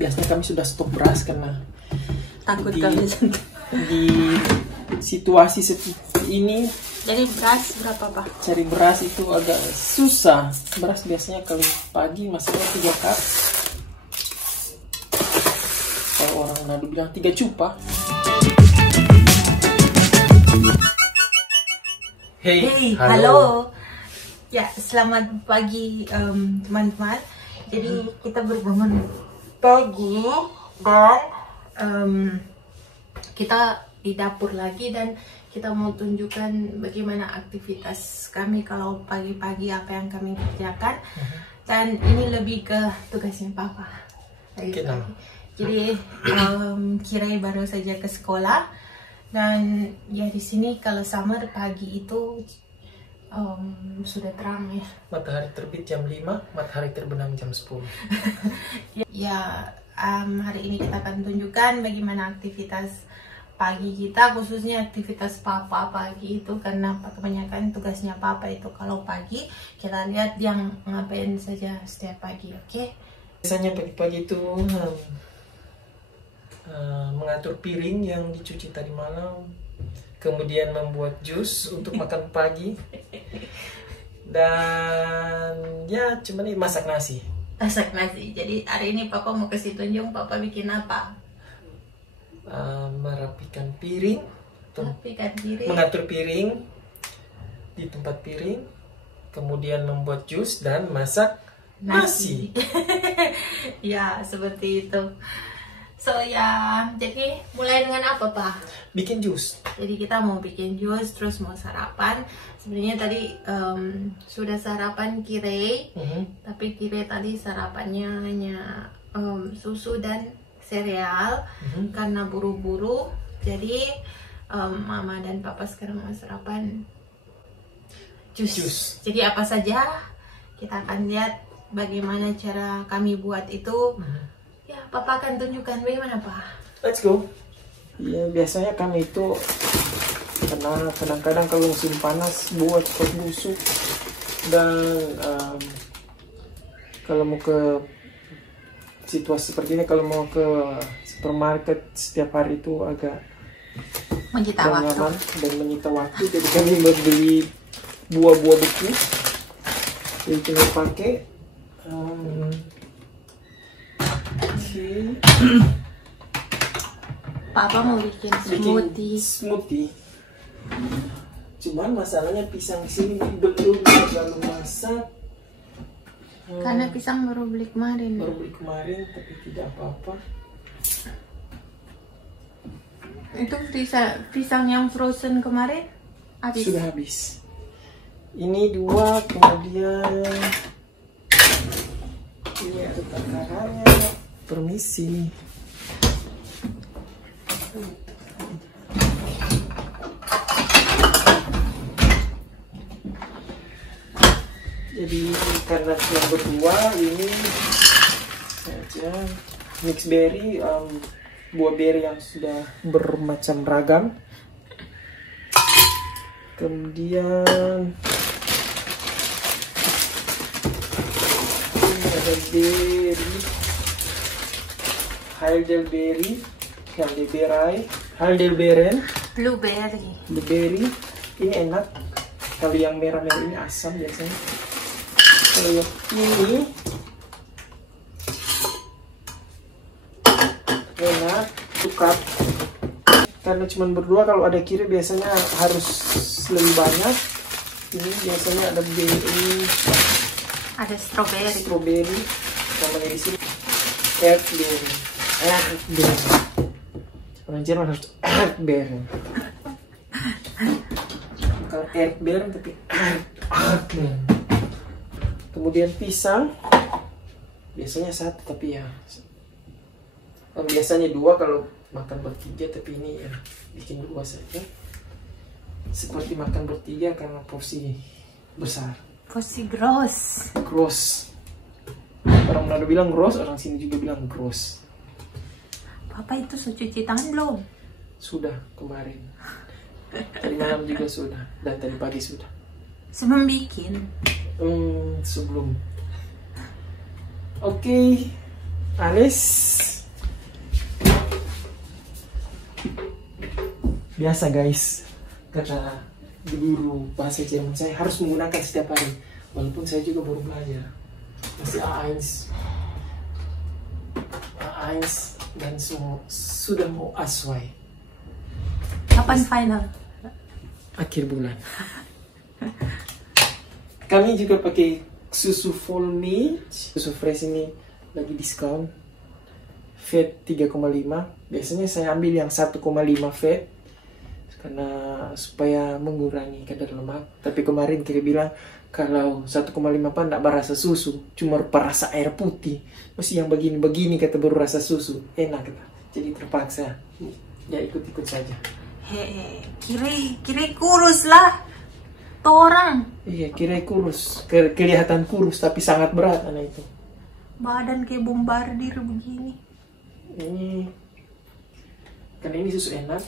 Biasanya kami sudah stok beras karena Takut kami di situasi seperti ini. Jadi beras berapa Pak? Cari beras itu agak susah. Beras biasanya kalau pagi masalah 3 cup. Kalau orang Manado bilang 3 cupa. Hey, halo. Ya, selamat pagi teman-teman. Jadi kita berbangun pagi dan kita di dapur lagi dan kita mau tunjukkan bagaimana aktivitas kami kalau pagi-pagi apa yang kami kerjakan. Dan ini lebih ke tugasnya Papa. Jadi Kirai baru saja ke sekolah dan ya di sini kalau summer pagi itu sudah terang ya. Matahari terbit jam 5, matahari terbenam jam 10. Hari ini kita akan tunjukkan bagaimana aktivitas pagi kita, khususnya aktivitas Papa pagi itu, karena kebanyakan tugasnya Papa itu kalau pagi. Kita lihat yang ngapain saja setiap pagi, oke? Biasanya pagi-pagi itu mengatur piring yang dicuci tadi malam, kemudian membuat jus untuk makan pagi, dan ya cuman ini masak nasi. Jadi hari ini Papa mau kasih tunjuk Papa bikin apa? Merapikan piring, mengatur piring di tempat piring, kemudian membuat jus dan masak nasi. Ya seperti itu. So ya, jadi mulai dengan apa Pak? Bikin jus. Jadi kita mau bikin jus, terus mau sarapan. Sebenarnya tadi sudah sarapan Kirai, tapi Kirai tadi sarapannya hanya susu dan sereal karena buru-buru. Jadi Mama dan Papa sekarang mau sarapan jus. Jadi apa saja kita akan lihat bagaimana cara kami buat itu. Ya, Papa akan tunjukkan bagaimana Pak. Let's go. Ya, biasanya kami itu karena kadang-kadang kalau musim panas buat cepat busuk, dan kalau mau ke situasi seperti ini, kalau mau ke supermarket setiap hari itu agak menyita waktu dan menyita waktu. Jadi kami membeli buah-buah beku, jadi tinggal pakai. Papa mau bikin smoothie. Cuman masalahnya pisang di sini belum terlalu masak. Karena pisang baru beli kemarin. Tapi tidak apa-apa. Itu pisang yang frozen kemarin habis. Sudah habis. Ini 2, kemudian ini ada takarannya. Permisi. Jadi karena yang berdua ini saja mix berry, buah berry yang sudah bermacam ragam. Kemudian ini ada berry, Heidelbeeren, blueberry. Ini enak. Kalau yang merah-merah ini asam biasanya. Kalau yang ini enak, suka. Karena cuma berdua, kalau ada kiri biasanya harus lebih banyak. Ini biasanya ada berry, ada strawberry. Namanya di sini Erdbeeren. Orang Jerman harus Erdbeeren. Bukan Erdbeeren tapi Erdbeeren. Kemudian pisang, biasanya 1, tapi ya biasanya 2 kalau makan bertiga, tapi ini ya bikin 2 saja. Seperti makan bertiga karena porsi besar. Porsi gross. Orang Manado bilang gross, orang sini juga bilang gross. Papa itu sudah cuci tangan belum? Sudah kemarin. Tadi malam juga sudah, dan tadi pagi sudah. Sebelum bikin? Sebelum. Oke, Alis. biasa guys, karena di guru bahasa Jerman saya harus menggunakan setiap hari, walaupun saya juga baru belajar masih A1 dan sudah mau A2. Kapan final? Akhir bulan. Kami juga pakai susu full milk, susu fresh ini lagi diskon, fat 3,5. Biasanya saya ambil yang 1,5 fat karena supaya mengurangi kadar lemak. Tapi kemarin Kiri bilang kalau 1,5 pan tidak berasa susu, cuma berasa air putih. Mesti yang begini-begini kata baru rasa susu, enak kata. Jadi terpaksa ya ikut-ikut saja. Kiri kurus lah, tuh orang. Iya, Kiri kurus, kelihatan kurus tapi sangat berat anak itu. Badan kayak bombardir begini. Ini karena ini susu enak,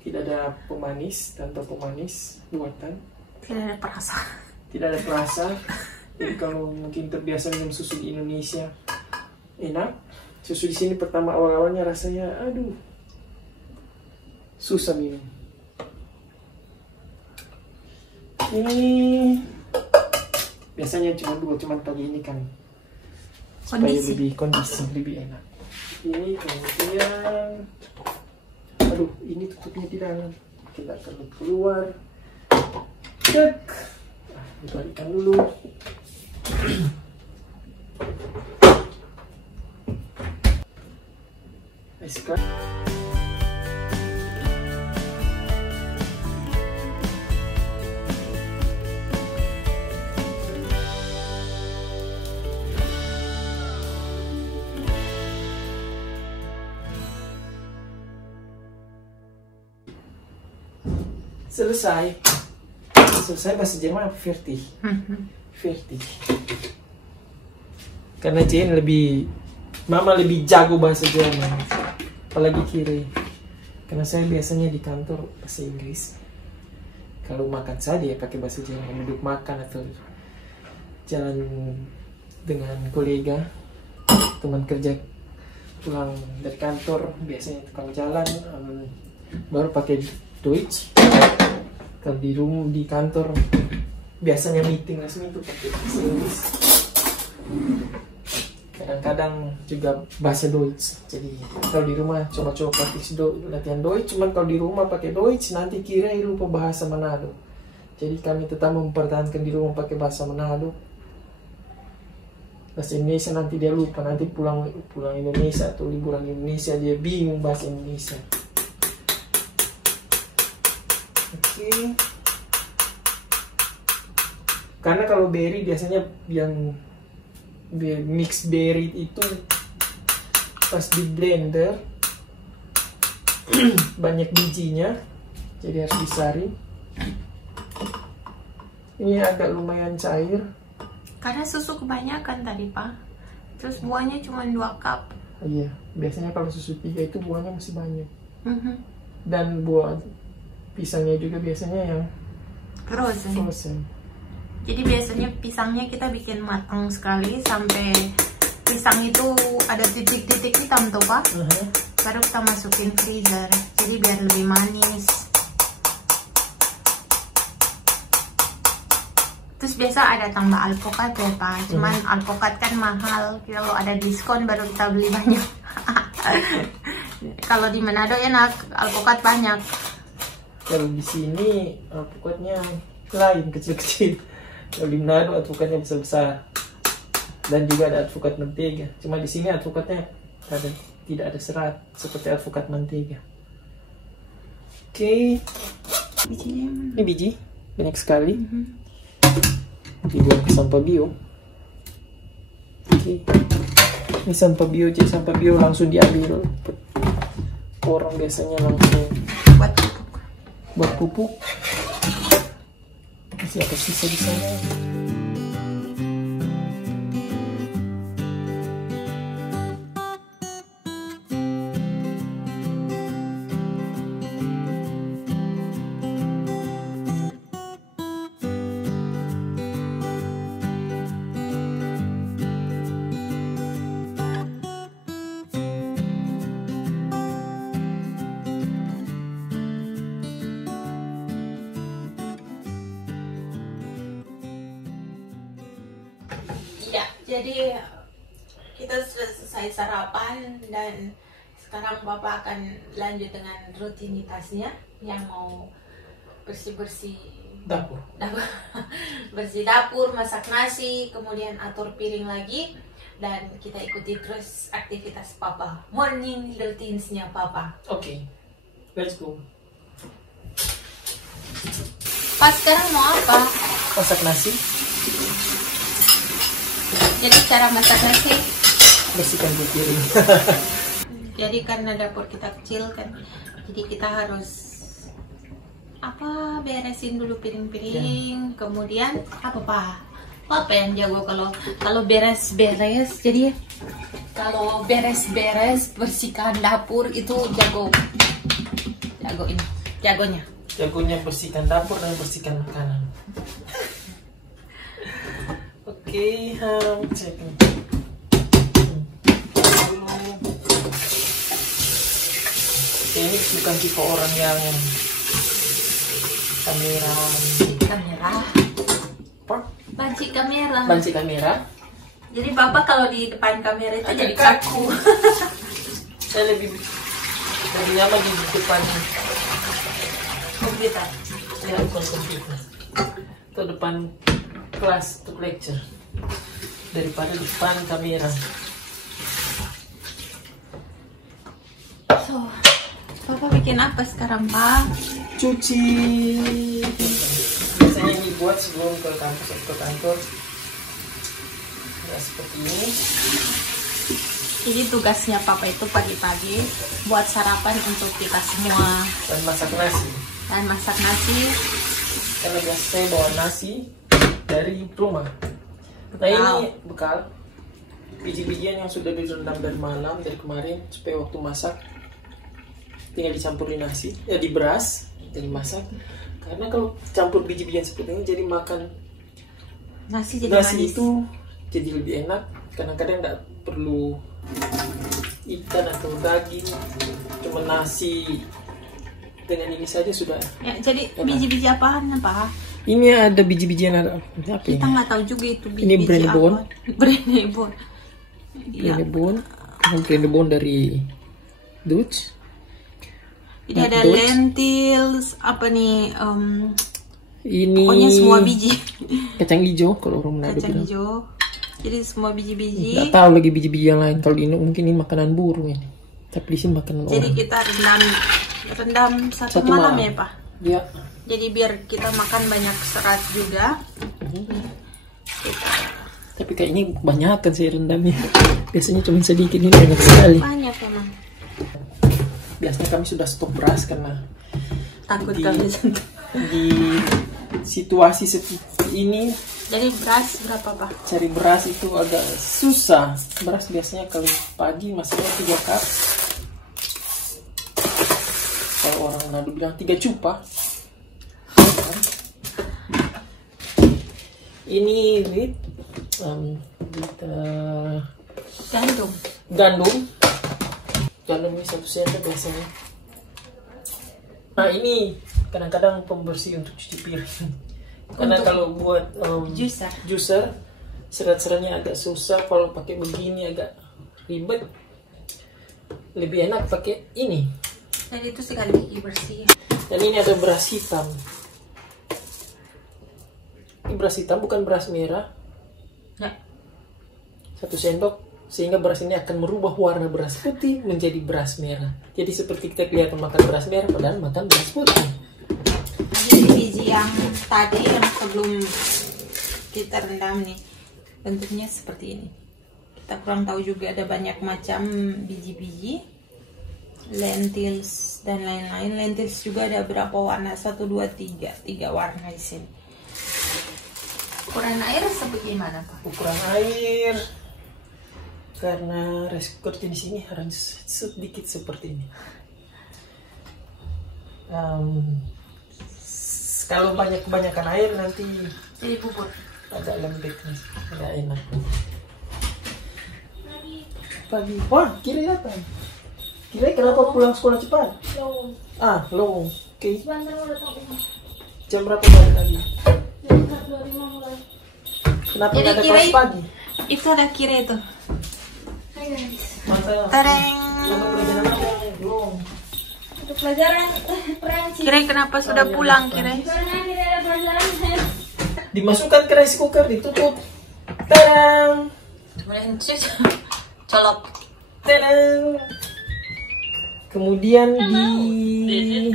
tidak ada pemanis, tanpa pemanis buatan. Tidak ada perasa. Tidak ada perasa. Jadi kalau mungkin terbiasa minum susu di Indonesia, enak. Susu di sini pertama awal-awalnya rasanya, aduh, susah minum. Ini biasanya cuma pagi ini kan supaya lebih kondisi, lebih enak. Ini kemudian, aduh, ini tutupnya di dalam, kita akan keluar. Cek, dibalikkan dulu. Sekarang selesai bahasa Jerman apa fertig? Fertig. Karena Jane Mama lebih jago bahasa Jerman, apalagi Kiri. Karena saya biasanya di kantor bahasa Inggris. Kalau makan saja ya pakai bahasa Jerman, duduk makan atau jalan dengan kolega, teman kerja pulang dari kantor, biasanya tukang jalan, baru pakai Deutsch. Kalau di kantor biasanya meeting resmi itu pakai bahasa Inggris. Kadang-kadang juga bahasa Deutsch. Jadi kalau di rumah coba-coba praktis latihan Deutsch. Cuman kalau di rumah pakai Deutsch nanti kira lupa bahasa Manado. Jadi kami tetap mempertahankan di rumah pakai bahasa Manado. Bahasa Indonesia nanti dia lupa. Nanti pulang Indonesia atau liburan Indonesia dia bingung bahasa Indonesia. Oke. Karena kalau berry biasanya yang mix berry itu pas di blender banyak bijinya, jadi harus disaring. Ini agak lumayan cair karena susu kebanyakan tadi Pak, terus buahnya cuma 2 cup. Iya, biasanya kalau susu 3 itu buahnya masih banyak. Dan buah pisangnya juga biasanya yang frozen. Jadi biasanya pisangnya kita bikin matang sekali sampai pisang itu ada titik-titik hitam tuh Pak. Baru kita masukin freezer, jadi biar lebih manis. Terus biasa ada tambah alpukat ya Pak, cuman alpukat kan mahal, kalau ada diskon baru kita beli banyak. Kalau di Manado enak, alpukat banyak. Kalau di sini alpukatnya lain, kecil-kecil. Kalau di Manado alpukatnya besar-besar. Dan juga ada alpukat mentega. Cuma di sini alpukatnya tidak ada serat seperti alpukat mentega. Oke. Bijinya Ini biji banyak sekali. Dibuang ke sampah bio. Oke. Ini sampah bio, jadi sampah bio langsung diambil. Orang biasanya langsung buat pupuk. Masih ada sisa di sana. Jadi kita sudah selesai sarapan dan sekarang Bapak akan lanjut dengan rutinitasnya yang mau bersih-bersih Dapur. bersih dapur, masak nasi, kemudian atur piring lagi, dan kita ikuti terus aktivitas Papa, morning routinesnya Papa. Oke, let's go. Pas sekarang mau apa? Masak nasi. Jadi cara masak nasi, Bersihkan piring. jadi karena dapur kita kecil kan, jadi kita harus beresin dulu piring-piring, kemudian apa yang jago kalau beres-beres. Jadi kalau beres-beres bersihkan dapur itu jagonya Bersihkan dapur dan bersihkan makanan. Oke, cek dulu. Ini bukan tipe orang yang banci kamera. Jadi Bapak kalau di depan kamera itu jadi kaku. Saya lebih nyaman di depan komputer. Ya, bukan komputer. Atau depan kelas untuk lecture daripada depan kamera. So, Bapak bikin apa sekarang, Pak? Cuci. Biasanya ini buat sebelum ke kampus atau ke kantor. Ya, seperti ini. Jadi tugasnya Papa itu pagi-pagi buat sarapan untuk kita semua. Dan masak nasi. Karena biasa saya bawa nasi dari rumah. Nah, ini bekal biji-bijian yang sudah direndam dari malam, dari kemarin, supaya waktu masak tinggal dicampurin nasi, di beras, jadi masak. Karena kalau campur biji-bijian seperti ini, jadi makan nasi itu jadi lebih enak. Kadang-kadang nggak perlu ikan atau daging, cuma nasi dengan ini saja sudah. Ya, jadi biji-biji apaan, Pak? Ini ada biji-bijian apa kita ini? Nggak tahu juga itu biji-biji. Ini Brennebon. Brennebon dari Dutch. Ini ada lentils, apa nih? Ini pokoknya semua biji. Kacang hijau kalau orang Manado Kacang bilang. hijau. Jadi semua biji-biji. Nggak tahu lagi biji-biji yang lain. Kalau ini mungkin ini makanan burung ini. Tapi di sini makanan orang. Jadi kita rendam satu malam ya, Pak? Iya. Jadi biar kita makan banyak serat juga. Tapi kayak ini banyak kan saya rendamnya. Biasanya cuma sedikit, ini banyak sekali. Banyak memang. Biasanya kami sudah stok beras karena takut kami di situasi seperti ini. Jadi beras berapa, Pak? Cari beras itu agak susah. Beras biasanya kalau pagi masaknya 3 cup. Kalau orang Manado bilang 3 cupa. Ini gandum ini 1 sendok biasanya. Nah, ini kadang-kadang pembersih untuk cuci piring. Karena kalau buat juicer serat-seratnya agak susah. Kalau pakai begini agak ribet. Lebih enak pakai ini. Dan itu sekali bersih. Dan ini ada beras hitam. Ini beras hitam, bukan beras merah. Ya. 1 sendok, sehingga beras ini akan merubah warna beras putih menjadi beras merah. Jadi seperti kita kelihatan makan beras merah, padahal makan beras putih. Jadi biji yang tadi yang sebelum kita rendam nih, bentuknya seperti ini. Kita kurang tahu juga ada banyak macam biji-biji, lentils dan lain-lain. Lentils juga ada berapa warna? 1, 2, 3 warna di sini. Ukuran air sebagaimana, Pak? Ukuran air karena reskornya di sini harus sedikit seperti ini. Kalau kebanyakan air nanti jadi bubur. Agak lembek nih, nggak enak. Pagi, wah Kira datang. Kira kenapa pulang sekolah cepat? Lowong. Oke. Jam berapa balik lagi? Kenapa nggak ada kelas pagi? itu ada Kire tuh. Hai guys. Masa Tereng. belum. Untuk pelajaran Prancis. Kire kenapa sudah pulang Kire? Karena tidak ada pelajaran. Dimasukkan ke rice cooker, ditutup. Terang. Kemudian colok. Terang. Kemudian di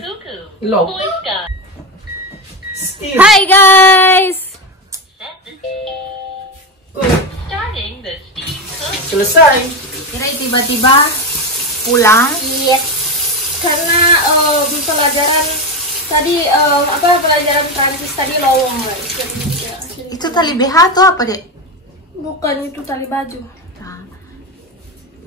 lock. Steve. Hai guys. Selesai. Kira tiba-tiba pulang. Iya. Karena di pelajaran tadi pelajaran Prancis tadi lowong guys. Itu tali BH atau apa dek? Bukan, itu tali baju. Nah,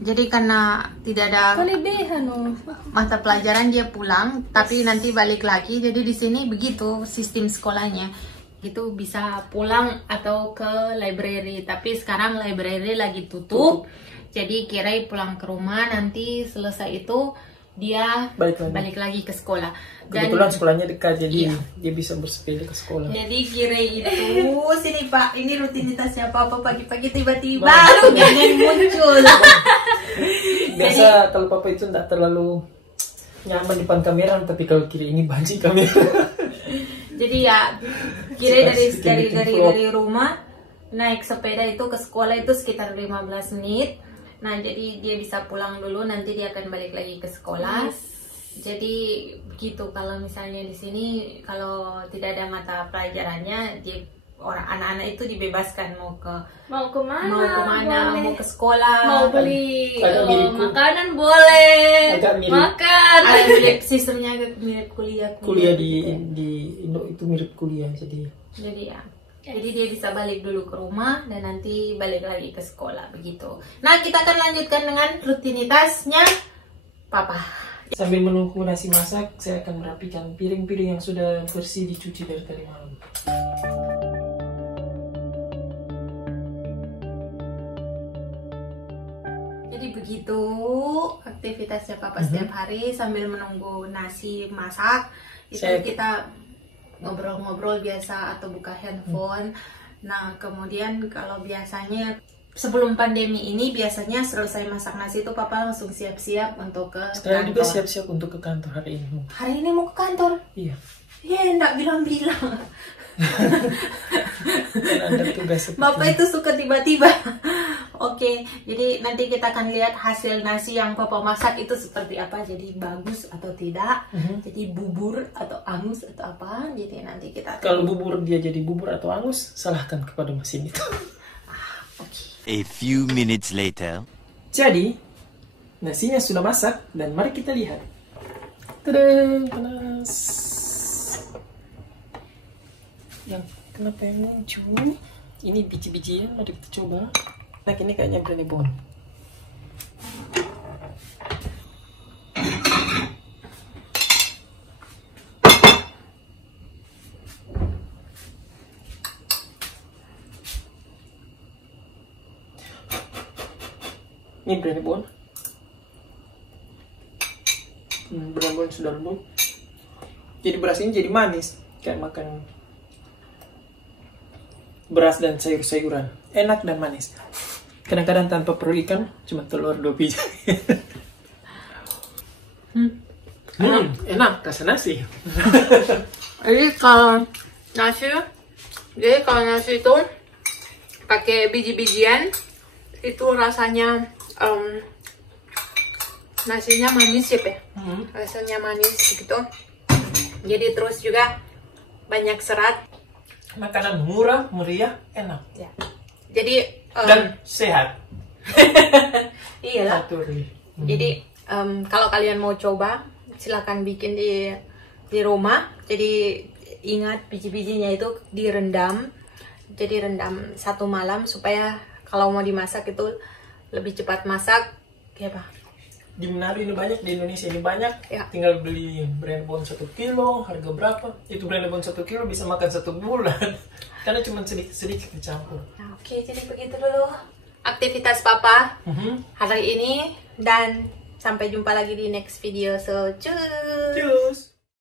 jadi karena tidak ada Tali BH no. mata pelajaran dia pulang, tapi nanti balik lagi. Jadi di sini begitu sistem sekolahnya. Itu bisa pulang atau ke library. Tapi sekarang library lagi tutup. Jadi Kira pulang ke rumah, nanti selesai itu dia balik lagi ke sekolah. Dan Kebetulan sekolahnya dekat, jadi Iya. dia bisa bersepeda ke sekolah. jadi Kira itu sini Pak, ini rutinitasnya Papa pagi-pagi tiba-tiba yang muncul. Biasa kalau papa itu tidak terlalu nyaman depan kamera, tapi kalau Kira ini banci kamera. Jadi ya Kira Bikin dari rumah naik sepeda itu ke sekolah itu sekitar 15 menit. Nah, jadi dia bisa pulang dulu, nanti dia akan balik lagi ke sekolah. Jadi begitu, kalau misalnya di sini kalau tidak ada mata pelajarannya, dia anak-anak itu dibebaskan mau kemana, boleh. mau ke sekolah, Mau beli Agak mirip makanan boleh. Agak mirip. Makan. ada mirip sistemnya agak mirip kuliah di Indo itu mirip kuliah, jadi jadi dia bisa balik dulu ke rumah dan nanti balik lagi ke sekolah begitu. Nah, kita akan lanjutkan dengan rutinitasnya Papa. sambil menunggu nasi masak, saya akan merapikan piring-piring yang sudah bersih dicuci dari tadi malam. Jadi begitu aktivitasnya Papa setiap hari sambil menunggu nasi masak. Itu kita ngobrol-ngobrol biasa atau buka handphone. Nah, kemudian kalau biasanya sebelum pandemi ini biasanya selesai masak nasi itu Papa langsung siap-siap untuk ke Sekarang kantor. juga siap-siap untuk ke kantor hari ini. Hari ini mau ke kantor? Iya. Ya, enggak bilang-bilang. Dan ada tugas seperti Bapak itu suka tiba-tiba. Oke, jadi nanti kita akan lihat hasil nasi yang Papa masak itu seperti apa. Jadi bagus atau tidak. Jadi bubur atau angus atau apa. Jadi nanti kita Kalau bubur dia jadi bubur atau angus, salahkan kepada mesin itu. Oke. A few minutes later. Jadi, nasinya sudah masak dan mari kita lihat. Tadang, panas. Yang kenapa yang muncul? Ini biji-bijian, mari kita coba. Nah, ini kayaknya Brennebon. Ini Brennebon. Brennebon sudah lembut. Jadi beras ini jadi manis, kayak makan beras dan sayur-sayuran. Enak dan manis. Kadang-kadang tanpa perlu ikan, cuma telur 2 biji. Enak rasa nasi. Jadi kalau nasi itu pakai biji-bijian itu rasanya nasinya manis ya, rasanya manis gitu. Jadi terus juga banyak serat. Makanan murah, meriah, enak. Ya. Jadi Dan sehat. iyalah. Naturally. Jadi kalau kalian mau coba, silakan bikin di rumah. Jadi ingat biji-bijinya itu direndam. Jadi rendam 1 malam supaya kalau mau dimasak itu lebih cepat masak. Ya Pak. Di Manado ini banyak, di Indonesia ini banyak. Ya. Tinggal beli Brennebon 1 kilo, harga berapa? Itu Brennebon 1 kilo bisa makan 1 bulan. Karena cuma sedikit-sedikit dicampur. Nah, oke, jadi begitu dulu aktivitas Papa hari ini dan sampai jumpa lagi di next video. So, cus. Cus.